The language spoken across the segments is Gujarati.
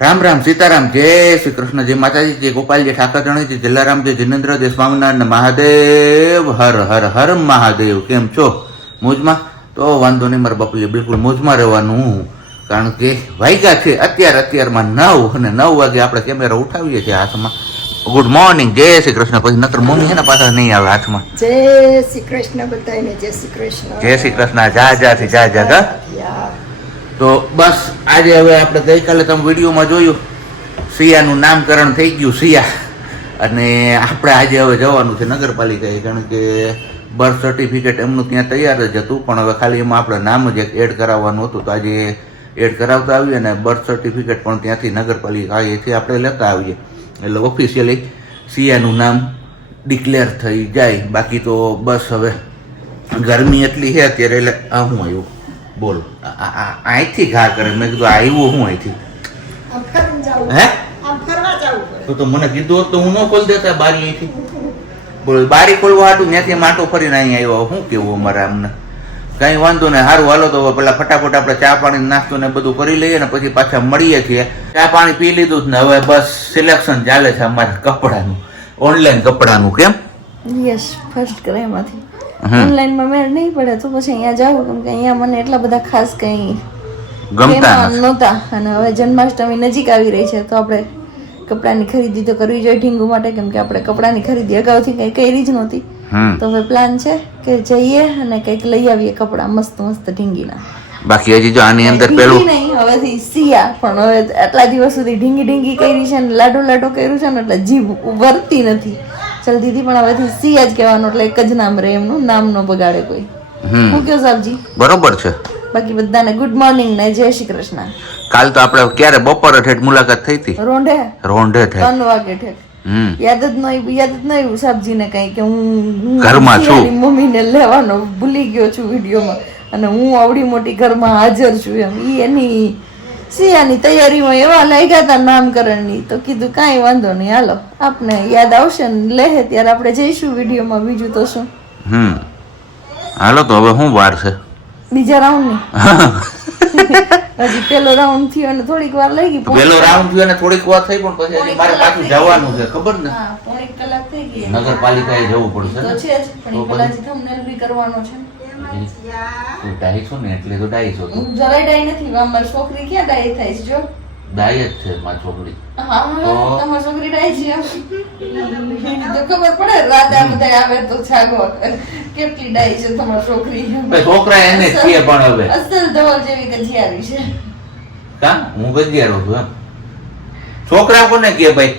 રામ રામ સીતારામ જય શ્રી કૃષ્ણ જય માતાજી જય ગોપાલજી ઠાકરજણી જય જલારામ જય જિનેન્દ્ર જય સ્વામિનારાયણ મહાદેવ હર હર હર મહાદેવ. કેમ છો? મોજમાં? તો વાંધો નહીં મારા બાપુએ બિલકુલ મોજમાં રહેવાનું, કારણ કે વાગ્યા છે અત્યારમાં 9 અને 9 વાગે આપણે કેમેરા ઉઠાવીએ છીએ હાથમાં. ગુડ મોર્નિંગ, જય શ્રી કૃષ્ણ. પછી નકર મમ્મી છે ને પાછા નહીં આવે હાથમાં. જય શ્રી કૃષ્ણ બધાને, જય શ્રી કૃષ્ણ. જય શ્રી કૃષ્ણ. જા તો બસ આજે હવે આપણે ગઈકાલે તમે વિડીયોમાં જોયું સિયાનું નામકરણ થઈ ગયું સિયા, અને આપણે આજે હવે જવાનું છે નગરપાલિકાએ, કારણ કે બર્થ સર્ટિફિકેટ એમનું ત્યાં તૈયાર જ હતું, પણ હવે ખાલી એમાં આપણે નામ જ એક એડ કરાવવાનું હતું. તો આજે એડ કરાવતા આવીએ અને બર્થ સર્ટિફિકેટ પણ ત્યાંથી નગરપાલિકાએથી આપણે લેતા આવીએ, એટલે ઓફિશિયલી સિયાનું નામ ડિક્લેર થઈ જાય. બાકી તો બસ હવે ગરમી એટલી છે અત્યારે, એટલે આ હું આવ્યું બોલ અહીંથી ઘા કરે. મેં કીધું આવ્યું હું અહીંથી હે તો મને કીધું હોત તો હું ન ખોલી દેતા બારી અહીંથી. બોલ બારી ખોલવા હાટું ત્યાંથી માટો ફરીને અહીં આવ્યો. શું કેવું અમારે અમને? કઈ વાંધો નહીં, સારું હાલો તો પેલા ફટાફટ આપણે ચા પાણી નાસ્તો ને બધું કરી લઈએ ને પછી પાછા મળીએ છીએ. ચા પાણી પી લીધું ને હવે બસ સિલેક્શન ચાલે છે અમારે કપડાનું, ઓનલાઈન કપડાનું. કેમ? યસ, ફર્સ્ટ ક્રાઈમાંથી ઓનલાઈનમાં મેળ નહીં પડે તો પછી અહીંયા જાવ, કેમ કે અહીંયા મને એટલા બધા ખાસ કંઈ ગમતા નહોતા. અને હવે જન્માષ્ટમી નજીક આવી રહી છે તો આપણે કપડાની ખરીદી તો કરવી જોઈએ ઢીંગુ માટે, કેમ કે આપણે કપડાની ખરીદી અગાઉથી કંઈ કરી જ નહોતી. તો હવે પ્લાન છે કે જઈએ અને કંઈક લઈ આવીએ કપડા મસ્ત મસ્ત ઢીંગીના. બાકી હજી જો આની અંદર પેલું નહીં, હવેથી સિયા, પણ હવે આટલા દિવસ સુધી ઢીંગી કરી છે ને લાડો કર્યું છે ને એટલે જીભ ઉભરતી નથી જલ્દીથી, પણ હવેથી સિયા જ કહેવાનું, એટલે એક જ નામ રહે, એમનું નામ ન બગાડે કોઈ. હું કયો સાહેબજી? બરોબર છે. બાકી બધાને ગુડ મોર્નિંગ ને જય શ્રી કૃષ્ણ. કાલ તો આપણે ક્યારે બપોરે ઠેઠ મુલાકાત થઈ હતી રોંઢે ઠેઠ 3 વાગે ઠેઠ. યાદ જ નહીં સાહેબજી ને કઈ કે હું ઘરમાં છું, મમ્મીને લેવાનો ભૂલી ગયો છું વિડીયોમાં, અને હું આવડી મોટી ઘરમાં હાજર છું એમ. ઈ એની સિયાની તૈયારીમાં એવા લાગ્યા હતા નામકરણની, તો કીધું કાંઈ વાંધો નહીં, હાલો આપને યાદ આવશે ને લે ત્યારે આપણે જઈશું વિડીયોમાં. બીજું તો શું, હાલો તો હવે શું વાર છે બીજા રાઉન્ડ ની? હજી પેલો રાઉન્ડ થયો અને થોડીક વાર લઈ ગઈ. પેલો રાઉન્ડ થયો અને થોડીક વાર થઈ, પણ પછી હજી મારે પાછું જવાનું છે, ખબર ને? પોણી કલાક થઈ ગઈ, નગરપાલિકાએ જવું પડશે તો છે જ, પણ એ પેલા થંબનેલ બી કરવાનો છે. તું ડાઈ છો ને એટલે તો ડાઈ છો. હું જરાય ડાઈ નથી, અમારી છોકરી ક્યાં ડાઈ થાય છે? જો ડાઈ જ છે મારી છોકરી. હા, તમારી છોકરી ડાઈ છે તો ખબર પડે, રાજા બધા આવે તો જાગો કેટલી ડાઈ છે તમારી છોકરી. છોકરા એને જ કે, પણ હવે અસલ ધવલ જેવી ગજિયારી છે. કા હું ગજિયારો છું એમ? છોકરા કોને કે ભાઈ?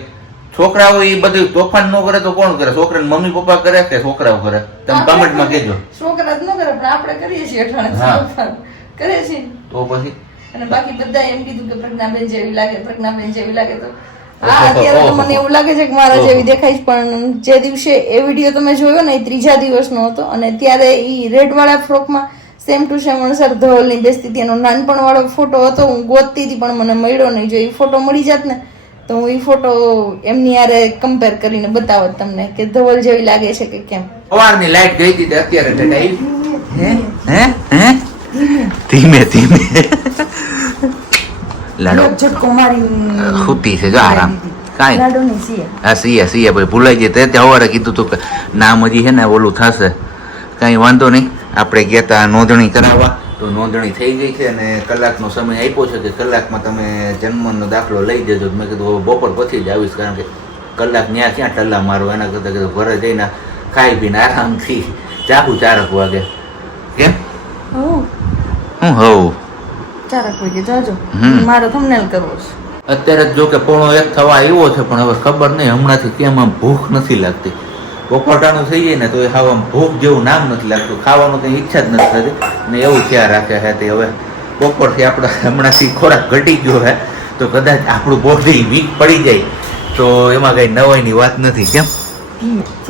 છોકરાઓ એ બધું તોફાન ન કરે તો કોણ કરે? છોકરાને મમ્મી પપ્પા કરે કે છોકરાઓ કરે? તમે કમેન્ટમાં કહેજો. છોકરા જ ન કરે, પણ આપણે કરીએ છીએ અઠવાડિયે કરે છે તો પછી. અને બાકી બધા એમ કીધું કે પ્રજ્ઞાબેન જેવી લાગે, તો હા અત્યારે તો મને એવું લાગે છે કે મારા જેવી દેખાય છે, પણ જે દિવસે એ વિડીયો તમે જોયો ને એ 3જા દિવસનો હતો, અને ત્યારે એ રેડ વાળા ફ્રોકમાં સેમ ટુ સેમ અણસર ધવલની બેસતી હતી. એનો નાનપણ વાળો ફોટો હતો, હું ગોતતી હતી પણ મને મળ્યો નહીં. જો એ ફોટો મળી જાત ને તો હું એ ફોટો એમની યારે કમ્પેર કરીને બતાવત તમને કે ધવલ જેવી લાગે છે કે કેમ. સવારની લાઈટ ગઈ હતી અત્યારે ધીમે લાડો ઝટકો મારી ખૂતી છે જો આરામ કાંઈ લાડો ની સિયા. હા સિયા ભાઈ ભૂલાઈ જાય તે સવારે કીધું તું કે નામ હજી છે ને ઓલું થશે. કાંઈ વાંધો નહીં, આપણે ગયા તા નોંધણી કરાવવા, તો નોંધણી થઈ ગઈ છે અને કલાકનો સમય આપ્યો છે કે કલાકમાં તમે જન્મનો દાખલો લઈ જજો. મેં કીધું બપોર પછી જ આવીશ, કારણ કે કલાક ત્યાં ક્યાં ટલ્લા મારો, એના કરતાં કીધું ઘરે જઈને ખાઈ પીને આરામથી જાગું 4 વાગે. કેમ હું હવ 4 વાગે જાજો, મારો થંબનેલ કરવો છે. અત્યારે જો કે 1:30 થવા આવ્યો છે, પણ હવે ખબર નહીં હમણાંથી કેમ આમ ભૂખ નથી લાગતી. બપોરટાનું થઈ જાય ને તો એ ખાવામાં ભૂખ જેવું નામ નથી લાગતું, ખાવાનું કંઈ ઈચ્છા જ નથી થતી ને એવું ખ્યાલ રાખે છે. તે હવે બપોરથી આપણે હમણાંથી ખોરાક ઘટી ગયો છે તો કદાચ આપણું બોડી વીક પડી જાય તો એમાં કઈ નવાઈની વાત નથી. કેમ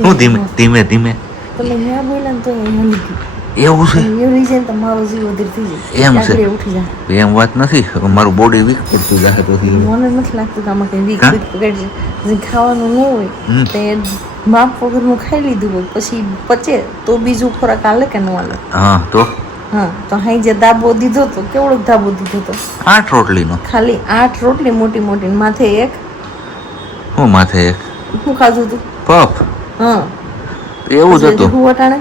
હું ધીમે તમે જ્યાં બોલ્યા ને તો હલી ગયું એવું છે? એવી છે તો મારો જીવ ઉધર થઈ જાય. એમ છે? ઉઠી જાય એમ વાત નથી, મારું બોડી વીક પડતું જાય તો મને નથી લાગતું કે આમાં કઈ વીક પકડશે. જે ખાવાનું ન હોય તે માપ વગરનું ખાઈ લીધું હોય, પછી પચે તો બીજું ખોરાક હાલે કે ન હાલે? હા તો હા તો અહીં જે દાબો દીધો તો કેવડો દાબો દીધો તો 8 રોટલીનો ખાલી 8 રોટલી મોટી મોટી ને માથે એક હું માથે એક શું ખાધું તું પફ હા એવું જ હતું હું અટાણે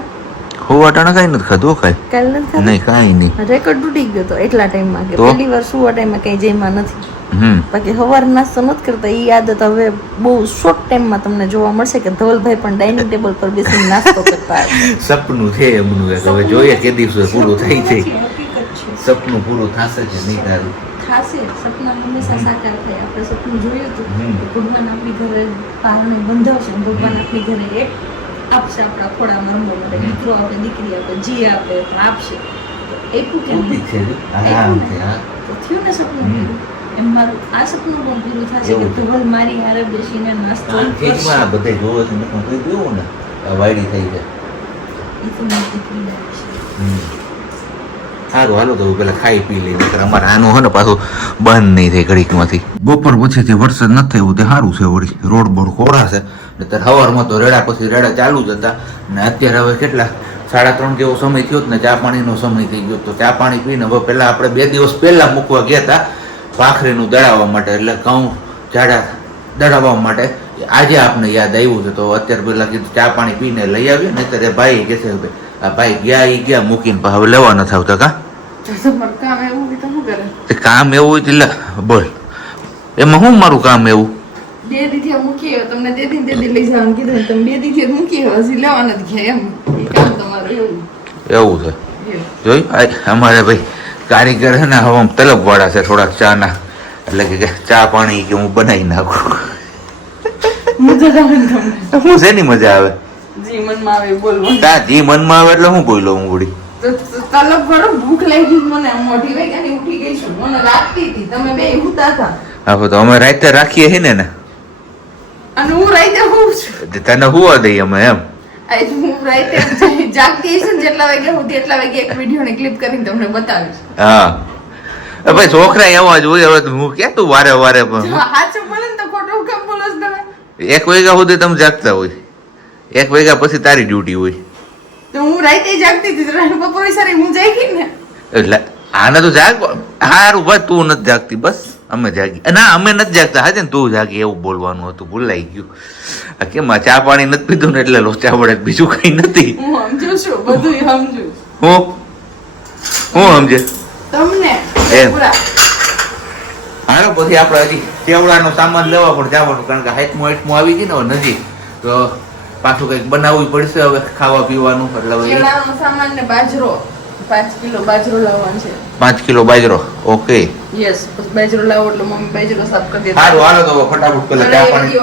હું અટાણે કઈ નથી ખાધું કઈ કાલ નથી નહીં કાંઈ નહીં રેકોર્ડ તૂટી ગયો તો એટલા ટાઈમમાં કે તો? પહેલી વાર સુવા ટાઈમમાં કઈ જઈમાં નથી હમ બાકી સવાર નાસ્તો નથી કરતા એ આદત હવે બહુ શોર્ટ ટાઈમમાં તમને જોવા મળશે કે ધવલભાઈ પણ ડાઇનિંગ ટેબલ પર બેસીને નાસ્તો કરતા હોય. સપનું છે એમનું એક. હવે જોઈએ કે દિવસે પૂરું થઈ જાય હકીકત છે. સપનું પૂરું થશે કે નહીં તારું થાશે સપના હંમેશા સાકાર થાય આપણે સપનું જોયું હતું હમ. કે ભગવાન આપણી ઘરે પારણે બંધાવશે અને ભગવાન આપણી ઘરે એક આપશે આપણા ખોળામાં રમવા માટે દીકરો આપે દીકરી આપે જી આપે તો આપશે તો એકું કેમ ઉતી જ છે જો. હા આમ છે હા તો થયું ને સપનું હમ. પૂરું એમ મારું આ સપનું પણ પૂરું થશે કે એવું છે. ધવલ મારી હારે બેસીને નાસ્તો આ કરશે. ઠીકમાં બધે જોવે છે મેં કહી દેવું ને આ વાયડી થઈ જાય એ તો મારી દીકરીને આપશે. સારું હાલો તો પેલા ખાઈ પી લઈએ નહીંતર અમારે આનું હોય ને પાછું બંધ નહીં થાય ઘડીકમાંથી બપોર પછીથી વરસાદ નથી થયો તે સારું છે વળી રોડ બોડ કોરા છે નહીંતર સવારમાં તો રેડા પછી રેડા ચાલુ જ હતા ને અત્યારે હવે કેટલા 3:30 જેવો સમય થયો જ ને ચા પાણીનો સમય થઈ ગયો તો ચા પાણી પીને હવે પેલા આપણે 2 દિવસ પહેલા મૂકવા ગયા હતા ભાખરીનું દળાવવા માટે એટલે ઘઉં જાડા દળાવવા માટે આજે આપને યાદ આવ્યું છે તો અત્યારે પેલા કીધું ચા પાણી પીને લઈ આવીએ નહીંતર એ ભાઈ કહે છે આ ભાઈ ગયા ઈ ગયા મૂકીને પણ હવે લેવા નથી આવતા કા તો તમારું કામ એવું હોય તો શું કરે તે કામ એવું હોય તો લે બોલ એમાં હું મારું કામ એવું 2 દીથી મૂકી આવ્યો તમને 2 દિન 2 દી લઈ જવાનું કીધું ને તમે 2 દીથી મૂકી આવ્યો હજી લેવા નથી ગયા એમ એ કામ તમારું એવું એવું છે જોઈ અમારે ભાઈ કારીગર છે ને હવે આમ તલબ વાળા છે થોડાક ચા ના એટલે કે ચા પાણી કે હું બનાવી નાખું મજા જ આવે ને તમને હું શેની મજા આવે જી મનમાં આવે બોલવાનું તા જી મનમાં આવે એટલે હું બોલ્યો હું વળી તો તલબ વાળો ભૂખ લાગી મને મોઢી વાગ્યાની ઉઠી ગઈ છું મને લાગતી હતી તમે બે ઉતા હતા હા તો અમે રાતે રાખીએ હે ને અને હું રાતે હું છું તે તને હુવા દઈએ અમે એમ આજ હું રાતે જાગતી હશે ને જેટલા વાગે હું એટલા વાગે એક વિડીયોની ક્લિપ કરીને તમને બતાવીશ હા ભાઈ છોકરા એવા જ હોય હવે તો હું ક્યાં તું વારે વારે પણ સાચું બોલે ને તો ખોટું કેમ બોલો છો તમે 1 વાગ્યા સુધી તમે જાગતા હોય 1 વાગ્યા પછી તારી ડ્યુટી હોય તો હું રાતે જાગતી હતી તો બપોરે સારી હું જાગી ને એટલે આને તો જાગ હારું ભાઈ તું નથી જાગતી બસ અમે જાગી ના અમે નથી જાગતા હા ને તું જાગી એવું બોલવાનું હતું ભૂલાઈ ગયું આ કેમ આ ચા પાણી નથી પીધું ને એટલે લોચા વડે બીજું કઈ નથી હું સમજુ છું બધું સમજુ હું સમજે તમને એમ. પૂરા હાલો પછી આપણે હજી કેવડાનો સામાન લેવા પણ જવાનું કારણ કે હાઈટમાં આવી ગઈ ને હવે નજીક તો પાછું કંઈક બનાવવું પડશે હવે ખાવા પીવાનું એટલે હવે કેળાનો સામાન ને બાજરો 5 કિલો બાજરો લાવવાનો છે 5 કિલો બાજરો ઓકે યસ પછી બાજરો લાવો એટલે મમ્મી બાજરો સાફ કરી દે સારું હાલો તો હવે ફટાફટ પેલા ચા પાણી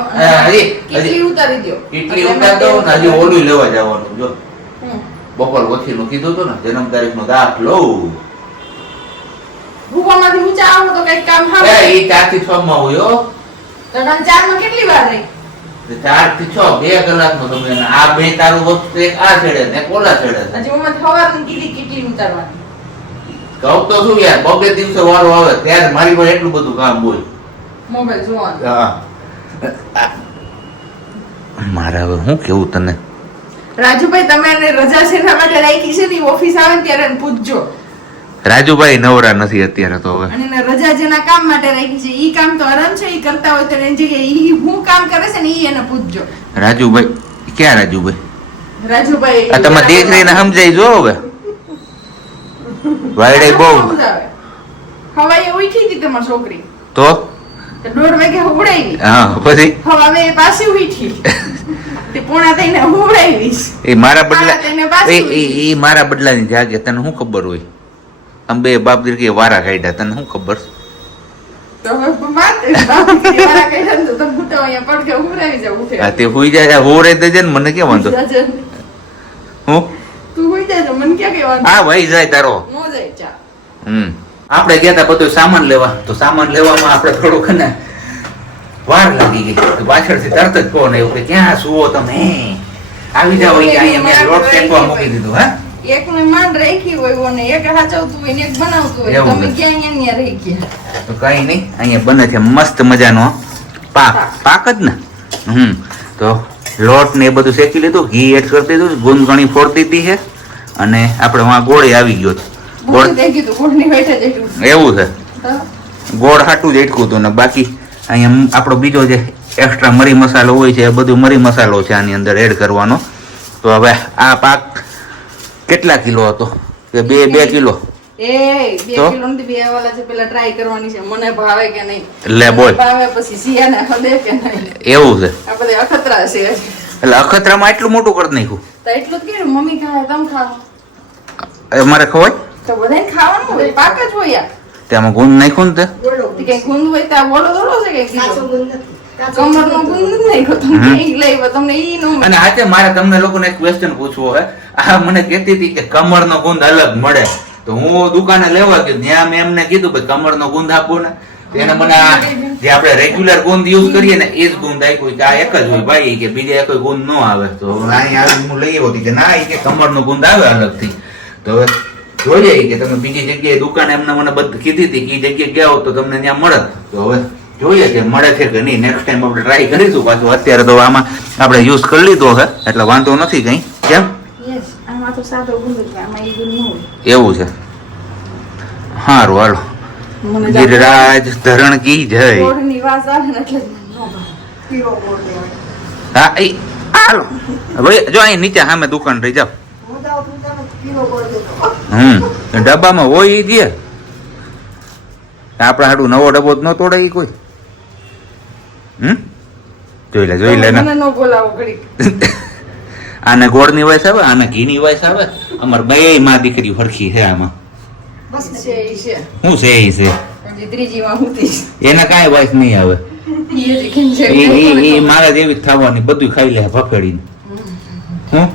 હજી કેટલી ઉતારી દો ઇડલી ઉતાર દો ને હજી ઓલું લેવા જવાનું જો બપોર પછીનું કીધું હતું ને જન્મ તારીખનો દાખલો ભૂખામાંથી ઊંચા આવો તો કઈક કામ એ હા ઈ 4 થી 6 માં હોય હો તો તમે 4 માં કેટલી વાર રહી 4 થી 6 2 કલાકનો તમે એને આ બે તારું વસ્તુ એક આ છેડે ને એક ઓલા છેડે હજી મમ્મી ખવારની કેટલી ઉતારવાની કહું તો શું યાર બબે દિવસે વારો આવે ત્યારે મારી પાસે એટલું બધું કામ હોય મોબાઈલ જોવાનું હા મારે હવે હું કેવું તને રાજુભાઈ તમે એને રજા શેના માટે રાખી છે ને ઓફિસ આવે ને ત્યારે એને પૂછજો રાજુભાઈ નવરા નથી અત્યારે તો હવે અને એને રજા જેના કામ માટે રાખી છે ઈ કામ તો આરામ છે ઈ કરતા હોય તો એની જગ્યાએ ઈ હું કામ કરે છે ને ઈ એને પૂછજો રાજુભાઈ ક્યાં રાજુભાઈ રાજુભાઈ આ તમારી દીકરીને સમજાઈ જો હવે વાયડે બહુ હવાએ ઉઠી હતી તમારી છોકરી તો 1:30 વાગે ઉડાવી હા પછી હવે પાછી ઉઠી તે પોણા થઈને ઉડાવીશ એ મારા હા, તેને બદલા પાછું એ મારા બદલાની જાગે તને શું ખબર હોય આમ બે બાપ દીકરી વારા કાઢ્યા તને શું ખબર તો હવે વાત વાળા કઈ તો તમે ભૂતો અહીંયા પડકે ઉડાવી જાવ ઉઠે હા તે હુઈ જાય હોરે દેજે ને મને કે વાંધો હું તું હોઈ જાય મને ક્યાં કઈ વાંધો હા ભાઈ જાય તારો નો જાય ચા આપણે ગયા તા બધું સામાન લેવા તો સામાન લેવામાં આપણે થોડુંક ને વાર લાગી ગઈ તો પાછળથી તરત જ ફોન આવ્યો કે ક્યાં સુવો તમે આવી જાવ અહીંયા મેં લોટ શેકવા મૂકી દીધું હા એક ને માંડ રાખી હોય અને એક હાચવતું હોય ને એક બનાવતું હોય એવું તમે છે. ક્યાં અહીંયા રહી ગયા તો કઈ નહીં અહીંયા બને છે મસ્ત મજાનો પાક જ ને તો લોટ ને એ બધું શેકી લીધું ઘી એડ કરી દીધું ગુંદગણી ફોડતી હતી છે અને આપણે વાં ગોળી આવી ગયો ગોળ થઈ ગયું ગોળની વાઈટ જ એટલું એવું છે તો ગોળ હાટું જ એટલું હતું ને બાકી અહીંયા આપણો બીજો જે એક્સ્ટ્રા મરી મસાલો હોય છે એ બધું મરી મસાલો છે આની અંદર એડ કરવાનો. તો હવે આ પાક કેટલા કિલો હતો કે 2 કિલો? એ 2 કિલો ની બે વાળા છે પેલા ટ્રાય કરવાની છે મને ભાવે કે નહીં લે બોલ ભાવે પછી સિયાને હદે કે નહીં એવું છે આ બધે અખતરા છે એટલે અખતરામાં એટલું મોટું કરી નાખ્યું તો એટલું જ કે મમ્મી ખાય તમે ખાઓ એ મારે ખવાય તો બધાને ખાવાનું હોય પાક જ હોય યાર તેમાં ગુંદ નાખ્યું ને તે કઈ ગુંદ હોય તો આ બોલો થોડો છે કઈ કમરનો ગુંદ નથી નાખ્યો તમે ઈ લઈ તમને ઈ નો અને આજે મારે તમને લોકોને એક ક્વેશ્ચન પૂછવો હે આ મને કહેતી હતી કે કમરનો ગુંદ અલગ મળે તો હું દુકાને લેવા ગયો ત્યાં મેં એમને કીધું ભાઈ કમરનો ગુંદ આપો ને એને મને આ જે આપણે રેગ્યુલર ગુંદ યુઝ કરીએ ને એ જ ગુંદ આપ્યો કે આ એક જ હોય ભાઈ કે બીજા કોઈ ગુંદ ન આવે તો અહીં આવી હું લઈ આવ્યો કે ના એ કે કમરનો ગુંદ આવે અલગથી તો હવે જોઈએ કે તમે બીજી જગ્યાએ દુકાને એમને મને બધું કીધી હતી કે એ જગ્યાએ ગયા હો તો તમને ત્યાં મળત તો હવે જોઈએ કે મળે છે કે નહીં નેક્સ્ટ ટાઈમ આપણે ટ્રાય કરીશું પાછું અત્યારે તો આમાં આપણે યુઝ કરી લીધો છે એટલે વાંધો નથી કઈ કેમ યસ આમાં તો સાદો ગુંદ જ આમાં ઈ ગુંદ ન હોય એવું છે હારું હાલો મને ગિરિરાજ ધરણ કી જય ગોળની વાસ આવે ને એટલે ન ભાવે પીવો ગોળ લેવાય હા એ હાલો ભાઈ જો અહીં નીચે સામે દુકાન રહી જાવ હું જાઉં તું તમે પીવો ગોળ દેતો ડબ્બામાં હોય ઈ દે આપણા હાડું નવો ડબ્બો જ ન તોડે ઈ કોઈ જોઈ લે ને મને ન બોલાવો ઘડી આને ગોળની વાયસ આવે આને ઘીની વાયસ આવે અમાર બે માં દીકરી ફરખી છે આમાં બસ છે ઈ છે શું છે ઈ છે હજી ત્રીજીમાં હું થઈશ એને કાંઈ વાયસ નહીં આવે ઈ હજી કેમ છે એ મારા જેવી જ થવાની બધું ખાઈ લે ભફેડીને હું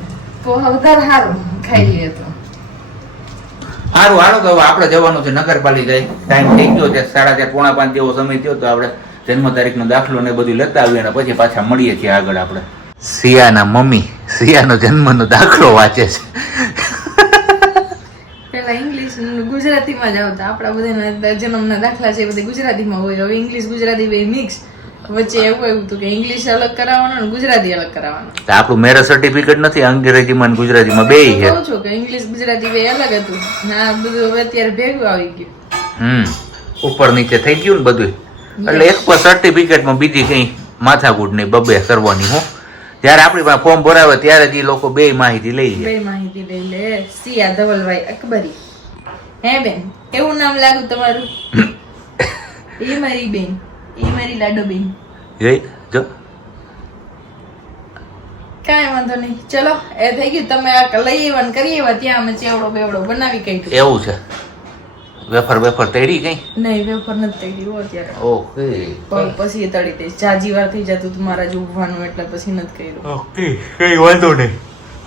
તો વધારે સારું ખાઈ લઈએ તો સારું હાલો તો હવે આપણે જવાનું છે નગરપાલિકા ટાઈમ થઈ ગયો છે 4:30 પોણા 5 જેવો સમય થયો તો આપણે જન્મ તારીખનો દાખલો ને બધું લેતા આવીએ અને પછી પાછા મળીએ છીએ આગળ આપણે સિયાના મમ્મી સિયાનો જન્મનો દાખલો વાંચે છે પેલા ઇંગ્લિશ ગુજરાતીમાં જ આવતા આપણા બધાના જન્મના દાખલા છે એ બધા ગુજરાતીમાં હોય હવે ઇંગ્લિશ ગુજરાતી બે મિક્સ વચ્ચે એવું હતું કે ઇંગ્લિશ અલગ કરાવવાનું અને ગુજરાતી અલગ કરાવવાનું આપણું મેરેજ સર્ટિફિકેટ નથી અંગ્રેજીમાં અને ગુજરાતીમાં બે છે કહું છું કે ઇંગ્લિશ ગુજરાતી બે અલગ હતું ના બધું હવે અત્યારે ભેગું આવી ગયું ઉપર નીચે થઈ ગયું ને બધું એટલે એક પર સર્ટિફિકેટમાં બીજી કઈ માથાકૂટ નહીં બબે કરવાની હું જયારે આપણી પાસે ફોર્મ ભરાવે ત્યારે જ એ લોકો બે માહિતી લઈ લે બે માહિતી લઈ લે સિયા ધવલભાઈ અકબરી હે બેન એવું નામ લાગ્યું તમારું એ મારી બેન એ મારી લાડો બેન જોઈ જો કાંઈ વાંધો નહીં ચલો એ થઈ ગયું તમે આ લઈ આવ્યા ને કરી આવ્યા ત્યાં અમે ચેવડો બેવડો બનાવી કાઢ્યું એવું છે વેફર તળી ગઈ નહીં વેફર નથી તળી હો અત્યારે ઓકે પણ પછી એ તળી દઈશ જાજી વાર થઈ જતું હતું મારા જોવાનું એટલે પછી નથી કર્યું ઓકે કઈ વાંધો નહીં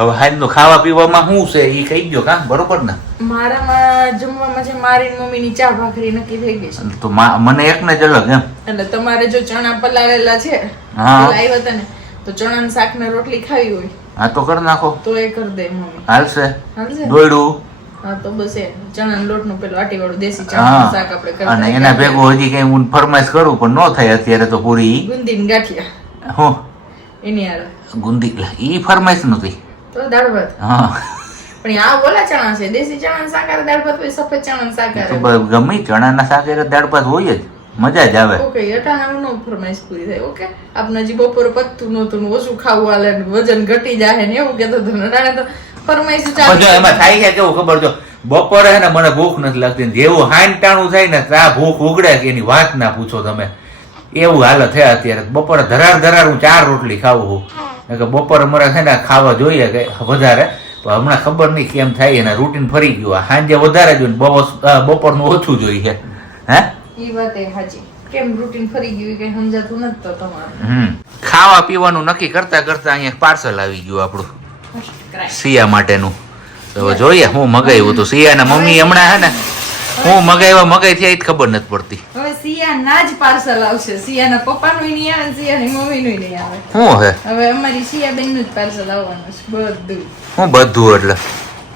હવે હાલનું ખાવા પીવામાં શું છે એ ખાઈ ગયો કા બરોબર ને મારામાં જમવામાં છે મારી મમ્મીની ચા ભાખરી નક્કી થઈ ગઈ છે તો મને એક ને જ અલગ એમ એટલે તમારે જો ચણા પલાળેલા છે હા. પેલા આવ્યા હતા ને તો ચણાની શાક ને રોટલી ખાવી હોય હા તો કરી નાખો તો એ કરી દે મમ્મી હાલશે હાલશે? દોયડું હા તો બસ એ ચણાના લોટનું પેલું આટીવાળું દેશી હા ચણાનું શાક આપણે કરતા અને એના ભેગું હજી કઈ હું ફરમાઈશ કરું પણ ન થાય અત્યારે તો પૂરી ગુંદીન ગાંઠિયા હું એની હારે ગુંદી ઈ ફરમાઈશ નથી તો દાળ ભાત હા પણ આ ઓલા ચણા છે દેશી ચણાના શાક હારે દાળ ભાત હોય સફેદ ચણાના શાક હારે. ગમે ચણાના શાક એટલે દાળ ભાત હોય જ મજા જ આવે ઓકે અટાણાનું નો ફરમાઈશ પૂરી થાય ઓકે આપણે હજી બપોરે પતતું નહોતું ને ઓછું ખાવું હાલે ને વજન ઘટી જાય ને એવું કહેતો હતો ને અટાણે તો ફરમાઈશ પણ ચાલુ જો એમાં થાય છે કેવું ખબર જો બપોરે હે ને મને ભૂખ નથી લાગતી ને જેવું હાંટાણું થાય ને ત્યાં ભૂખ ઉગડે કે એની વાત ના પૂછો તમે એવું હાલત થયા અત્યારે બપોરે ધરાર હું 4 રોટલી ખાવું છું કે બપોરે મારે છે ને ખાવા જોઈએ કે વધારે પણ હમણાં ખબર નહીં કેમ થાય એના રૂટીન ફરી ગયું સાંજે વધારે જોઈએ બપોરનું ઓછું જોઈએ હે ઈ વાત એ સાચી કેમ રૂટીન ફરી ગયું કઈ સમજાતું નથી તો તમારે ખાવા પીવાનું નક્કી કરતા કરતા અહીંયા પાર્સલ આવી ગયું આપણું સિયા માટેનું તો જોઈએ હું મગાવ્યું હતું સિયાના મમ્મી હમણાં હે ને હું મગાઈ થયા જ ખબર નથી પડતી હવે સિયાના જ પાર્સલ આવશે સિયાના પપ્પાનું નહીં આવે સિયાની મમ્મીનું નહીં આવે શું હે હવે અમારી સિયા બેનનું જ પાર્સલ આવવાનું છે બધું હું બધું એટલે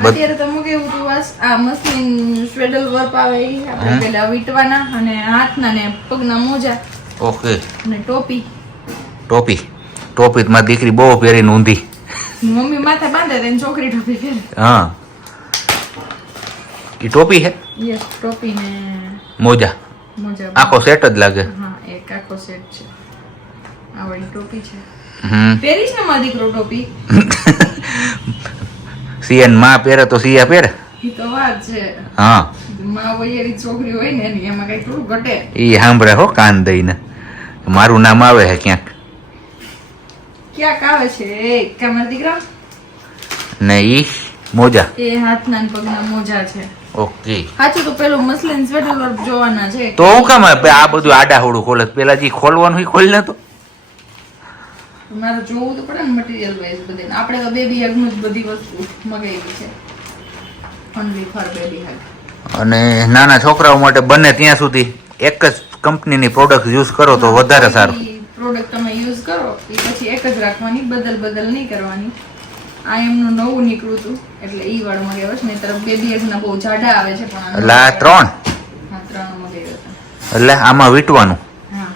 અત્યારે તો કેવું હતું આ મશીન સ્વેડલ વર્ક આવે ઈ આપણે પેલા વીટવાના અને હાથના ને પગના મોજા ઓકે અને ટોપી ટોપી મારી દીકરી બહુ પહેરીને ઊંધી મમ્મી માથે બાંધે તેને છોકરી ટોપી પહેરે હા એ ટોપી હે યસ ટોપી ને મોજા મોજા આખો સેટ જ લાગે હા એક આખો સેટ છે આ વાળી ટોપી છે હમ પહેરીશ ને મારો દીકરો ટોપી સિયાન માં પહેરે તો સિયા પહેરે ઈ તો વાત છે હા માં વૈયારી છોકરી હોય ને એની એમાં કઈ થોડું ઘટે એ સાંભળે હો કાન દઈને મારું નામ આવે છે ક્યાંક ક્યાંક આવે છે એ કામર દીકરા ને ઈ મોજા એ હાથના ને પગના મોજા છે ઓકે સાચું તો પેલું મસલિન સ્વેટર વર્ક જોવાના છે તો હું કામ આ બધું આડાહોડું ખોલે પેલા જે ખોલવાનું હોય ખોલ ને તો મારે જોવું તો પડે ને મટીરિયલ વાઇઝ બધે આપણે તો બેબી હગનું જ બધી વસ્તુ મગાવી છે ઓનલી ફોર બેબી હગ અને નાના છોકરાઓ માટે બને ત્યાં સુધી એક જ કંપનીની પ્રોડક્ટ યુઝ કરો તો વધારે સારું પ્રોડક્ટ તમે યુઝ કરો એ પછી એક જ રાખવાની બદલ નહીં કરવાની આ એમનું નવું નીકળ્યું હતું એટલે ઈ વાળું મગાવ્યો છે નહીંતર બેબી હગના બહુ જાડા આવે છે પણ એટલે આ 3 હા 3 મગાવ્યો હતા એટલે આમાં વીટવાનું હા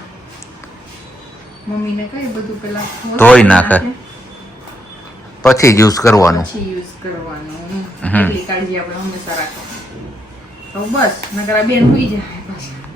મમ્મીને કઈ બધું પેલા ધોઈ નાખે પછી જ યુઝ કરવાનું પછી યુઝ કરવાનું એટલી કાળજી આપણે હંમેશા રાખવાની તો બસ નકર આ બેન હોઈ જાય પાછા